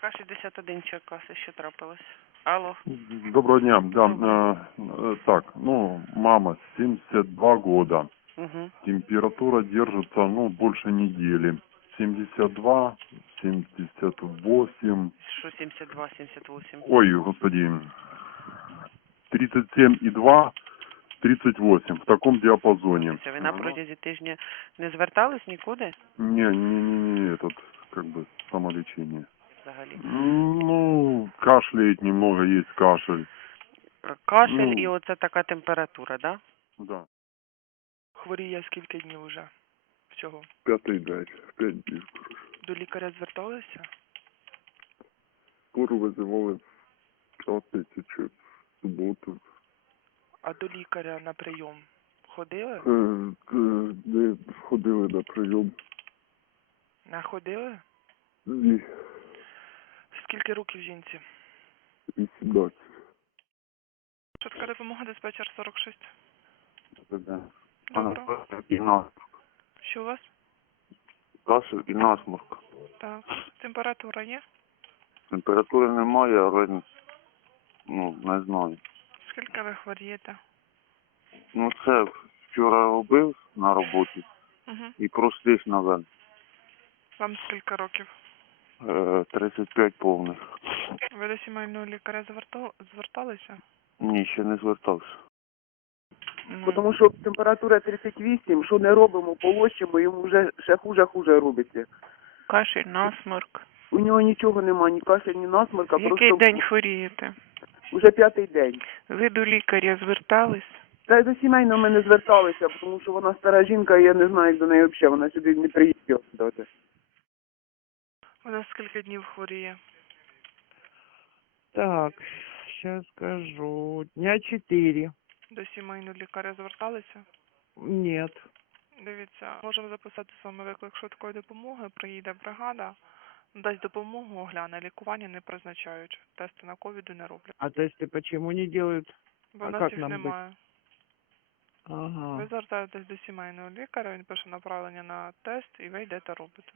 Швидка 61 Черкаси, що трапилось? Алло. Доброго дня. Да, так, ну, мама, 72 года. Угу. Температура держится, ну, больше недели. 72, 78. Що 72, 78? Ой, господи. 37,2, 38. В таком диапазоне. Це ви на протязі тижня не звертались нікуди? Не, этот, как бы, самолечение. Взагалі. Ну, кашляет немного, есть кашель. Кашель Ну. і оце така температура, да? Да. Хворіє скільки днів уже всього? 5 день, 5 днів. До лікаря зверталися? Скоро визивали п'ятницю чи в суботу. А до лікаря на прийом ходили? Не ходили на прийом. Не ходили? Ні, Скільки років жінці? 18. Швидка допомога, диспетчер 46. Да. Добре. Що у вас? Кашель і насморк. Так. Температура є? Температури немає, але, ну, не знаю. Скільки ви хворієте? Ну, це вчора робив на роботі Угу. і просліз наверх. Вам скільки років? 35 повних. Ви до сімейного лікаря зверталися? Ні, ще не звертався. Тому що температура 38, що не робимо, полощимо, йому вже ще хуже робиться. Кашель, насморк. У нього нічого нема, ні кашель, ні насморка, Який просто день хворієте? вже 5-й день. Ви до лікаря звертались? Та й до сімейного ми не зверталися, тому що вона стара жінка, і я не знаю, як до неї взагалі, вона сюди не приїхала. Вона скільки днів хворіє? Так, сейчас скажу. Дня 4. До сімейного лікаря зверталися? Нет. Дивіться, можемо записати з вами виклик швидкої допомоги, приїде бригада, дасть допомогу, огляне, лікування не призначають, тести на ковіду не роблять. А тесты почему не делают? Бо А в нас як їх нам немає. Ага. Ви звертаєтесь до сімейного лікаря, він пише направлення на тест і ви йдете робите.